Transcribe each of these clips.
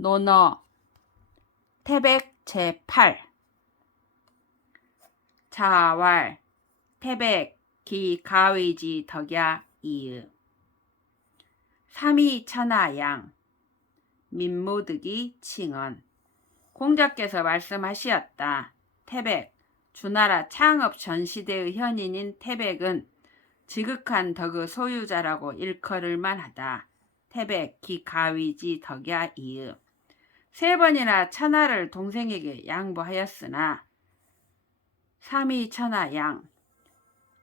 논어 태백 제8 자왈 태백 기가위지 덕야 이으 삼위천하양 민무득이 칭언. 공자께서 말씀하시었다. 태백, 주나라 창업 전시대의 현인인 태백은 지극한 덕의 소유자라고 일컬을 만하다. 태백 기가위지 덕야 이으. 3번이나 천하를 동생에게 양보하였으나 삼위천하양,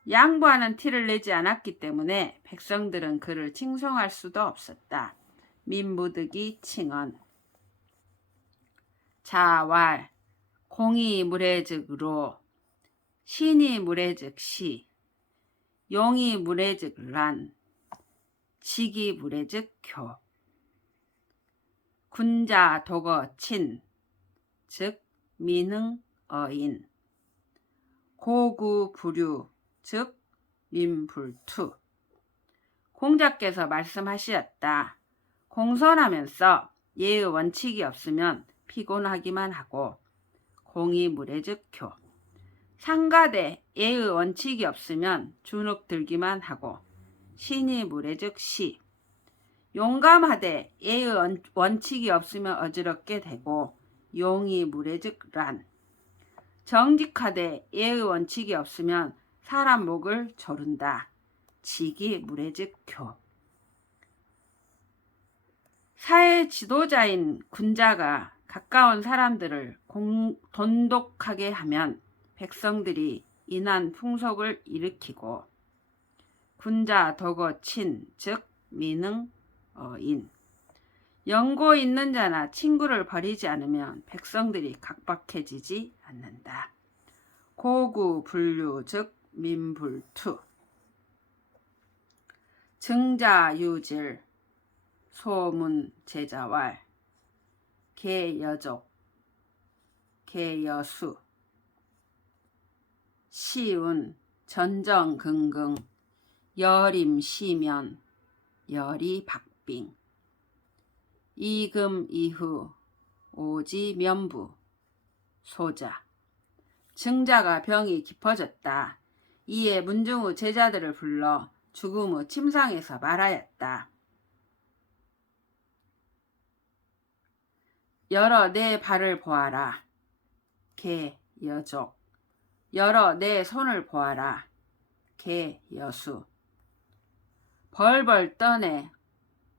양보하는 티를 내지 않았기 때문에 백성들은 그를 칭송할 수도 없었다. 민무득이 칭언. 자왈 공이 무례즉로, 신이 무례즉시, 용이 무례즉란, 직이 무례즉교. 군자 도거 친, 즉 민흥 어인, 고구 부류, 즉 민불투. 공자께서 말씀하시었다. 공선하면서 예의 원칙이 없으면 피곤하기만 하고, 공이 무례즉교. 상가되 예의 원칙이 없으면 주눅 들기만 하고, 신이 무례즉시. 용감하되 예의 원칙이 없으면 어지럽게 되고, 용이 무례즉란. 정직하되 예의 원칙이 없으면 사람 목을 조른다. 직이 무례즉교. 사회 지도자인 군자가 가까운 사람들을 돈독하게 하면 백성들이 인한 풍속을 일으키고, 군자 도거 친, 즉 민흥 어인. 연고 있는 자나 친구를 버리지 않으면 백성들이 각박해지지 않는다. 고구 분류, 즉 민불투. 증자유질, 소문 제자왈, 개여족, 개여수, 시운, 전정긍긍, 여림시면, 여리박빙. 이금이후, 오지면부, 소자. 증자가 병이 깊어졌다. 이에 문중의 제자들을 불러 죽음의 침상에서 말하였다. 여러 내 발을 보아라. 개 여족. 여러 내 손을 보아라. 개 여수. 벌벌 떠네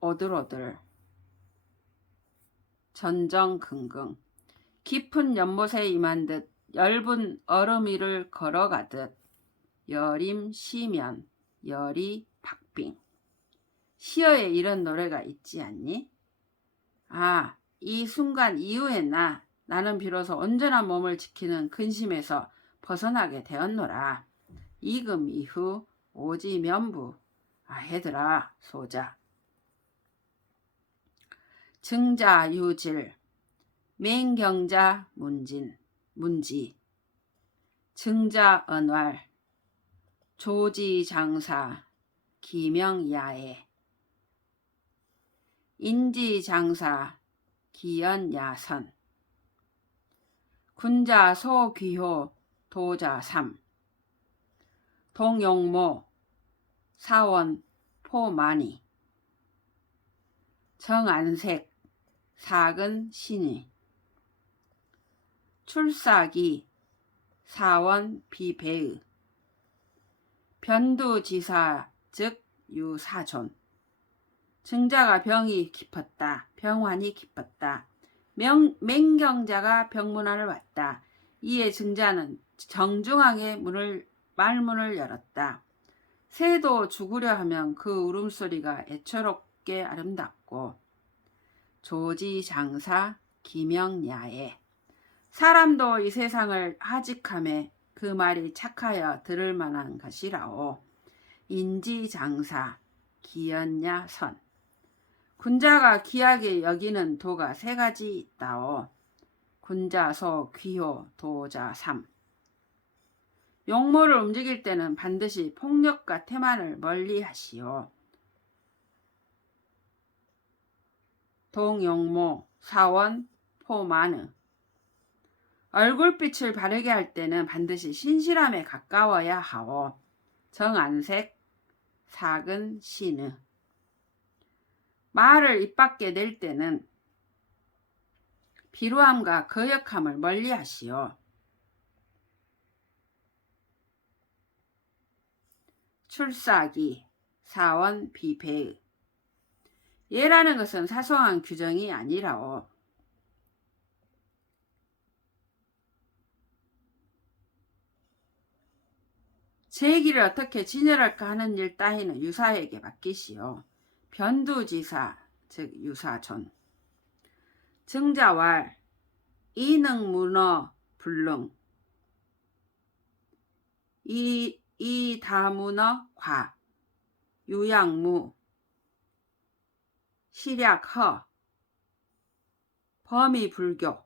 오들오들. 전정긍긍. 깊은 연못에 임한 듯 엷은 얼음 위를 걸어가듯. 여림시면, 여리박빙. 시어에 이런 노래가 있지 않니? 아, 이 순간 이후에 나는 비로소 온전한 몸을 지키는 근심에서 벗어나게 되었노라. 이금 이후 오지면부. 얘들아, 소자. 증자 유질, 맹경자 문지. 증자 언왈, 조지장사 기명야애. 인지장사 기연야선. 군자 소귀호 도자삼. 동용모 사원 포만이. 정안색 사근 신이. 출사기 사원 비배의. 변두지사 즉 유사존. 증자가 병이 깊었다. 병환이 깊었다. 맹경자가 병문안을 왔다. 이에 증자는 정중하게 말문을 열었다. 새도 죽으려 하면 그 울음소리가 애처롭게 아름답고, 조지장사 기명야애. 사람도 이 세상을 하직하매 그 말이 착하여 들을 만한 것이라오. 인지장사 기연야선. 군자가 귀하게 여기는 도가 3가지 있다오. 군자소 귀호 도자삼. 용모를 움직일 때는 반드시 폭력과 태만을 멀리 하시오. 동용모 사원 포마느. 얼굴빛을 바르게 할 때는 반드시 신실함에 가까워야 하오. 정안색 사근 시느. 말을 입 밖에 낼 때는 비루함과 거역함을 멀리 하시오. 출사기 사원 비배의. 예라는 것은 사소한 규정이 아니라오. 제기를 어떻게 진열할까 하는 일 따위는 유사에게 맡기시오. 변두지사 즉 유사존. 증자왈 이능문어 불능. 이다문어 과 유양무 실약허 범위불교.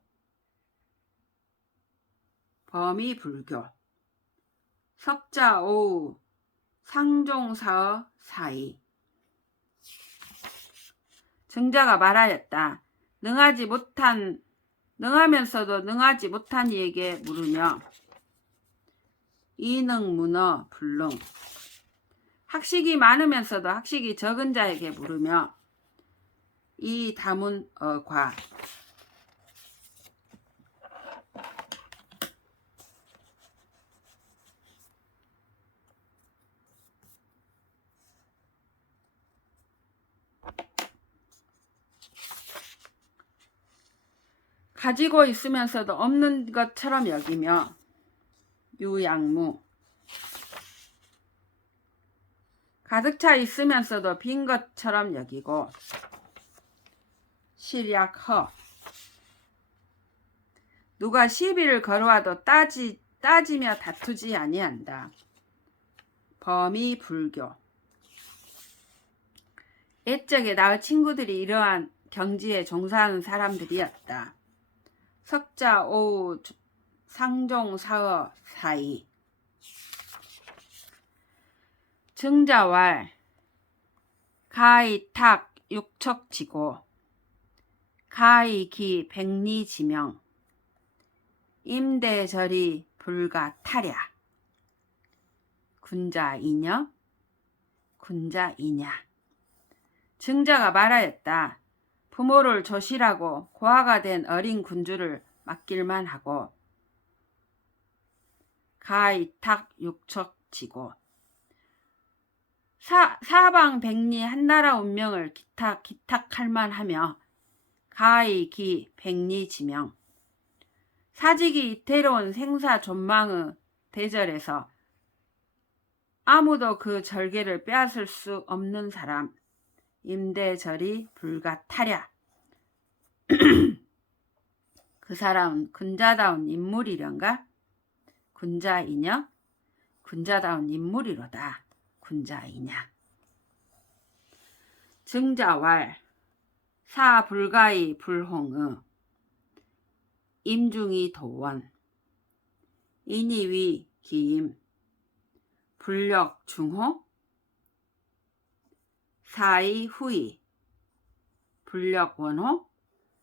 석자오우 상종사어 사이. 증자가 말하였다. 능하면서도 능하지 못한 이에게 물으며 이능문어 불능. 학식이 많으면서도 학식이 적은 자에게 물으며 이다문어과. 가지고 있으면서도 없는 것처럼 여기며 유양무. 가득 차 있으면서도 빈 것처럼 여기고 실약허. 누가 시비를 걸어와도 따지며 다투지 아니한다. 범위불교. 옛적에 나의 친구들이 이러한 경지에 종사하는 사람들이었다. 석자오우 상종사어 사이. 증자왈 가이탁 육척지고 가이기 백리지명 임대절이 불가타랴. 군자이냐. 증자가 말하였다. 부모를 조실하고 고아가 된 어린 군주를 맡길만 하고 가이탁 육척지고 사방백리 한나라 운명을 기탁할 만하며 가이기 백리지명. 사직이 이태로운 생사존망의 대절에서 아무도 그 절개를 빼앗을 수 없는 사람. 임대절이 불가타랴. 그 사람은 군자다운 인물이련가? 군자이냐? 군자다운 인물이로다. 군자이냐. 증자왈 사불가이 불홍의 임중이 도원 인이위 기임 불력 중호 사이 후이 불력 원호.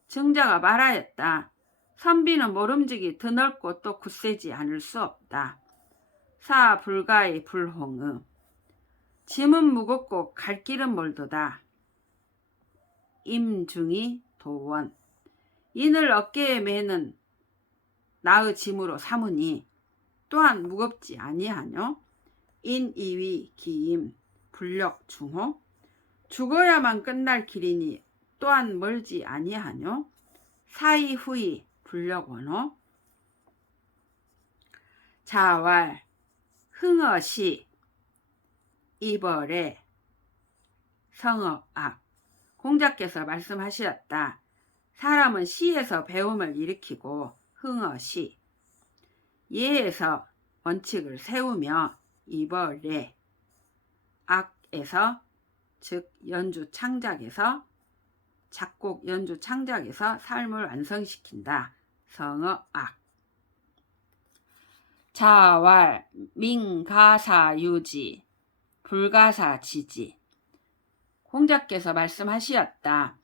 증자가 말하였다. 선비는 모름지기 드넓고 또 굳세지 않을 수 없다. 사불가이 불홍의 짐은 무겁고 갈 길은 멀도다. 임중이 도원 인을 어깨에 매는 나의 짐으로 삼으니 또한 무겁지 아니하뇨. 인이위 기임 불력 중호 죽어야만 끝날 길이니 또한 멀지 아니하뇨. 사이 후이 불력 원호. 자왈 흥어시 이벌에 성어악. 공자께서 말씀하셨다. 사람은 시에서 배움을 일으키고 흥어시 예에서 원칙을 세우며 이벌에 악에서 즉 연주 창작에서 작곡 연주 창작에서 삶을 완성시킨다. 성어악. 자왈 민가사유지 불가사지지. 공자께서 말씀하시었다.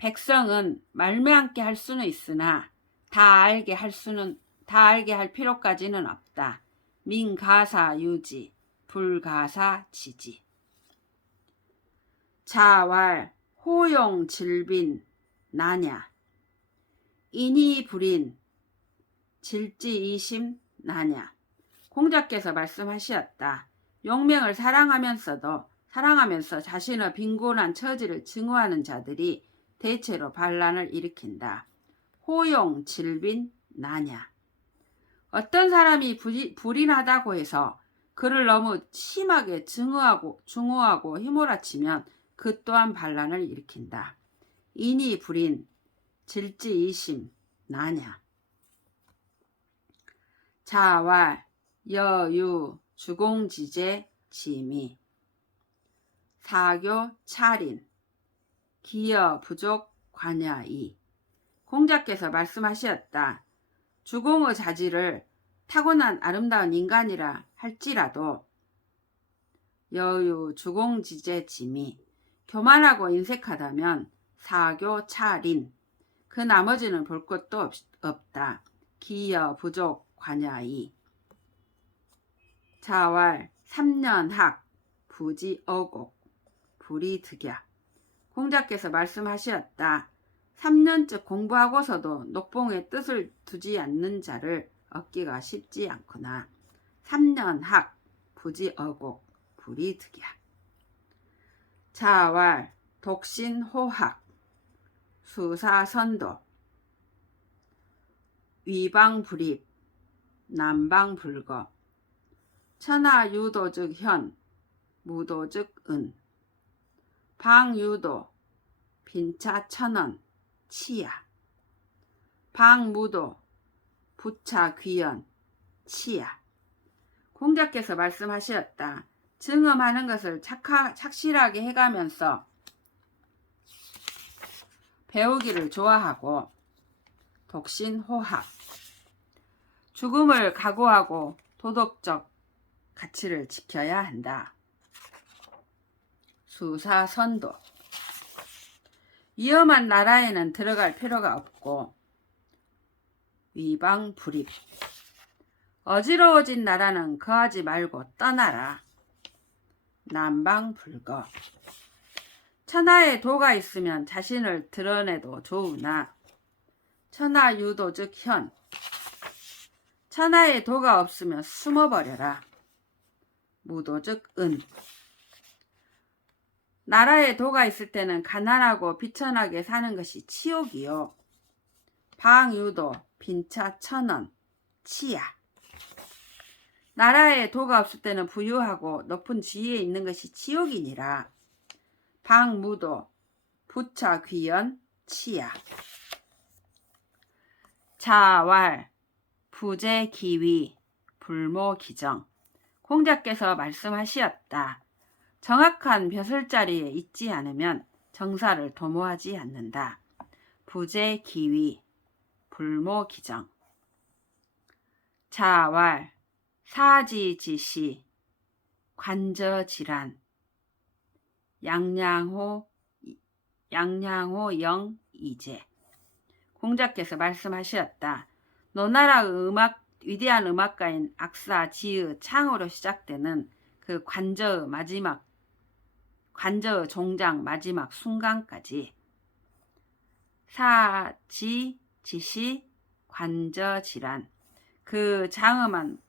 백성은 말미암게 할 수는 있으나 다 알게 할 필요까지는 없다. 민가사 유지, 불가사 지지. 자왈 호용 질빈 나냐. 인이 불인 질지이심 나냐. 공자께서 말씀하셨다. 용맹을 사랑하면서 자신의 빈곤한 처지를 증오하는 자들이 대체로 반란을 일으킨다. 호용 질빈 나냐. 어떤 사람이 불인하다고 해서 그를 너무 심하게 증오하고 휘몰아치면 그 또한 반란을 일으킨다. 인이 불인 질지이심 나냐. 자왈 여유 주공지제 지미. 사교 차린 기여 부족 관야이. 공자께서 말씀하셨다. 주공의 자질을 타고난 아름다운 인간이라 할지라도 여유 주공지제 지미. 교만하고 인색하다면 사교 차린 그 나머지는 볼 것도 없다. 기여 부족 관야이. 자왈 3년 학 부지 어곡 불이득야. 공자께서 말씀하셨다. 3년째 공부하고서도 녹봉에 뜻을 두지 않는 자를 얻기가 쉽지 않구나. 3년 학 부지 어곡 불이득야. 자왈 독신호학 수사선도 위방불입 남방불거 천하유도 즉 현 무도 즉 은. 방유도 빈차 천원 치야. 방무도 부차 귀연 치야. 공자께서 말씀하셨다. 증음하는 것을 착실하게 해가면서 배우기를 좋아하고 독신호학 죽음을 각오하고 도덕적 가치를 지켜야 한다. 수사선도 위험한 나라에는 들어갈 필요가 없고 위방불입 어지러워진 나라는 거하지 말고 떠나라. 남방불거 천하에 도가 있으면 자신을 드러내도 좋으나 천하유도 즉 현 천하에 도가 없으면 숨어버려라. 무도 즉 은 나라에 도가 있을 때는 가난하고 비천하게 사는 것이 치욕이요. 방유도 빈차 천원 치야. 나라에 도가 없을 때는 부유하고 높은 지위에 있는 것이 치욕이니라. 방무도 부차 귀연 치야. 자왈 부재기위 불모기정. 공자께서 말씀하셨다. 정확한 벼슬자리에 있지 않으면 정사를 도모하지 않는다. 부재기위 불모기정. 자왈 사지지시 관저질환 양양호 영이제. 공자께서 말씀하셨다. 노나라의 위대한 음악가인 악사지의 창으로 시작되는 그 관저의 종장 마지막 순간까지 사지지시 관저질환 그 장엄한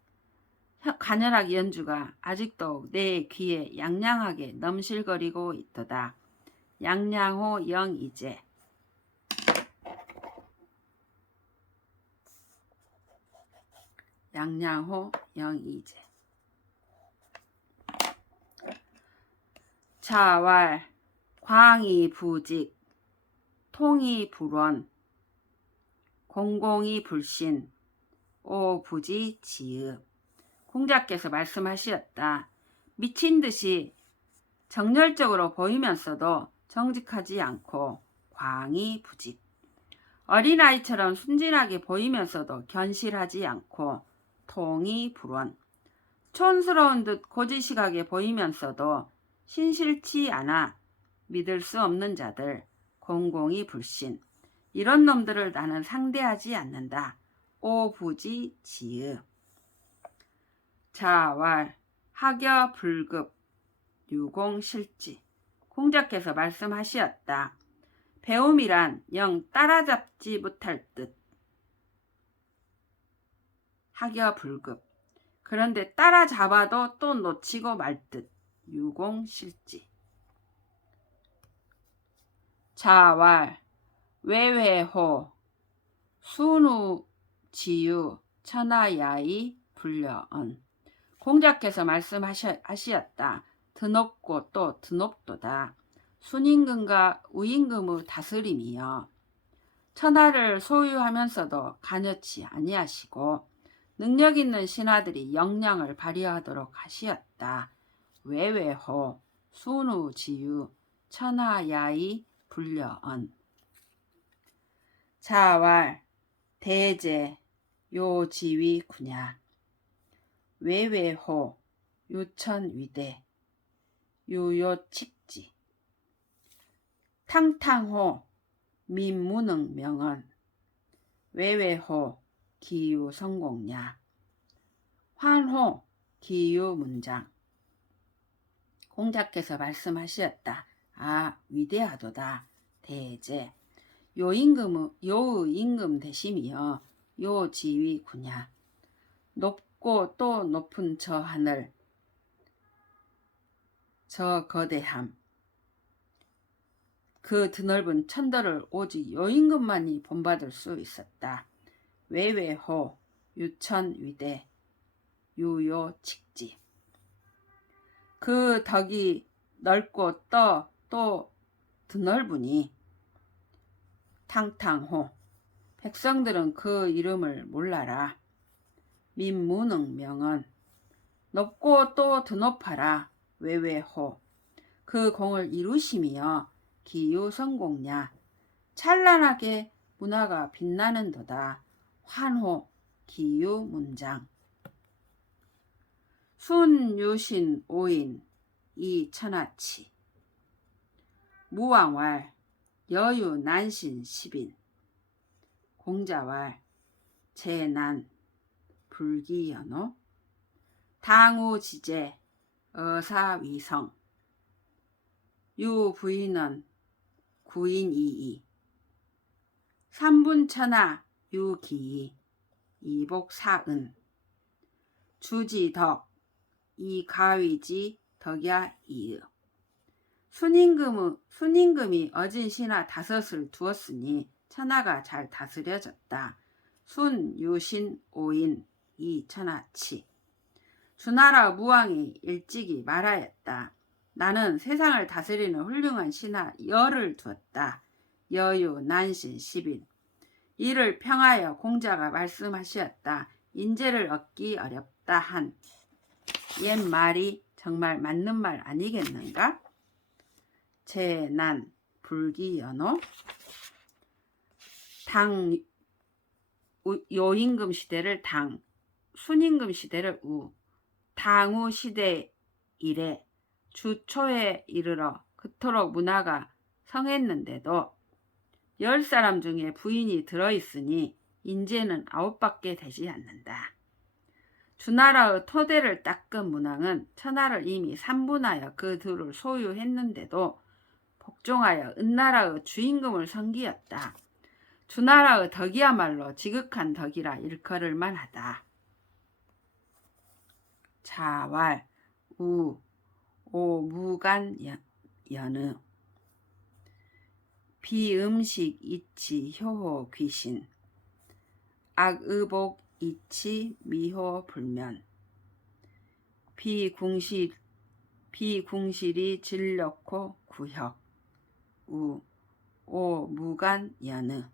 가녀락 연주가 아직도 내 귀에 양양하게 넘실거리고 있도다. 양양호 영이제. 양양호 영이제. 자왈 광이 부직 통이 불원 공공이 불신 오부지 지읍. 공자께서 말씀하셨다. 미친 듯이 정열적으로 보이면서도 정직하지 않고 광이 부직. 어린아이처럼 순진하게 보이면서도 견실하지 않고 통이 불원. 촌스러운 듯 고지식하게 보이면서도 신실치 않아 믿을 수 없는 자들 공공이 불신. 이런 놈들을 나는 상대하지 않는다. 오부지 지으. 자왈 하겨 불급 유공실지. 공자께서 말씀하시었다. 배움이란 영 따라잡지 못할 듯. 하겨 불급. 그런데 따라잡아도 또 놓치고 말 듯. 유공실지. 자왈 외외호 순우 지유 천하야이 불려언. 공자께서 말씀하시었다. 드높고 또 드높도다. 순임금과 우임금의 다스림이여 천하를 소유하면서도 간여치 아니하시고 능력 있는 신하들이 역량을 발휘하도록 하시었다. 외외호 순우지유 천하야이 불려언. 자왈 대제 요지위 구냐 외외호 유천위대 유요칙지. 탕탕호 민무능명언. 외외호 기유성공야 환호 기유문장. 공자께서 말씀하셨다. 아 위대하도다. 대제 요의 임금 대심이여 요지위 구냐 높고 또 높은 저 하늘 저 거대함 그 드넓은 천도를 오직 요임금만이 본받을 수 있었다. 외외호 유천위대 유요칙지. 그 덕이 넓고 또 드넓으니 탕탕호 백성들은 그 이름을 몰라라. 민무능명은 높고 또 드높아라. 외외호 그 공을 이루심이여 기유성공야 찬란하게 문화가 빛나는도다. 환호 기유문장. 순유신 오인 이천하치 무왕왈 여유 난신 10인. 공자왈 재난 불기연호 당우지제 어사위성 유부인은 구인이이 삼분천하 유기이 이복사은 주지덕 이가위지 덕야 이으. 순임금이 어진 신하 5을 두었으니 천하가 잘 다스려졌다. 순, 유신, 오인, 이천하치. 주나라 무왕이 일찍이 말하였다. 나는 세상을 다스리는 훌륭한 신하 여를 두었다. 여유 난신 10인. 이를 평하여 공자가 말씀하시었다. 인재를 얻기 어렵다 한 옛 말이 정말 맞는 말 아니겠는가? 재난 불기연호 당 요임금 시대를 당 순임금 시대를 우 당우 시대 이래 주초에 이르러 그토록 문화가 성했는데도 10사람 중에 부인이 들어있으니 인재는 9밖에 되지 않는다. 주나라의 토대를 닦은 문왕은 천하를 이미 3분하여 그 둘을 소유했는데도 복종하여 은나라의 주임금을 섬기었다. 주나라의 덕이야말로 지극한 덕이라 일컬을 만하다. 자왈 우 오무간 연의 비음식 이치 효호 귀신 악의복 이치 미호 불면 비궁실이 진력호 구혁 우 오무간 연의.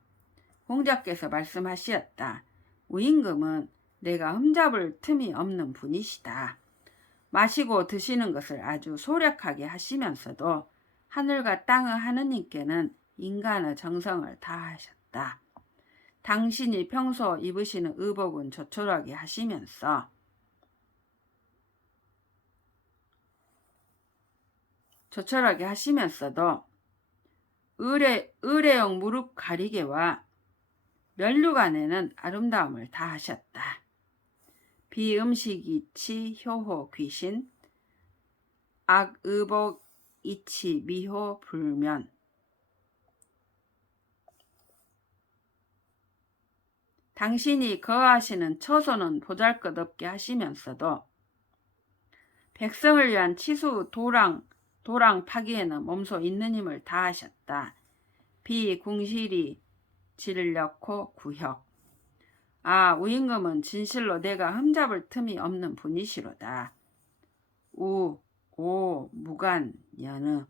공자께서 말씀하시었다. 우임금은 내가 흠잡을 틈이 없는 분이시다. 마시고 드시는 것을 아주 소략하게 하시면서도 하늘과 땅의 하느님께는 인간의 정성을 다하셨다. 당신이 평소 입으시는 의복은 조촐하게 하시면서도 의례형 무릎 가리개와 면류관에는 아름다움을 다하셨다. 비음식이치 효호 귀신 악의복 이치 미호 불면. 당신이 거하시는 처소는 보잘것없게 하시면서도 백성을 위한 치수 도랑 파기에는 몸소 있는 힘을 다하셨다. 비궁실이 진력호 구혁. 우임금은 진실로 내가 흠잡을 틈이 없는 분이시로다. 오 무간 여느.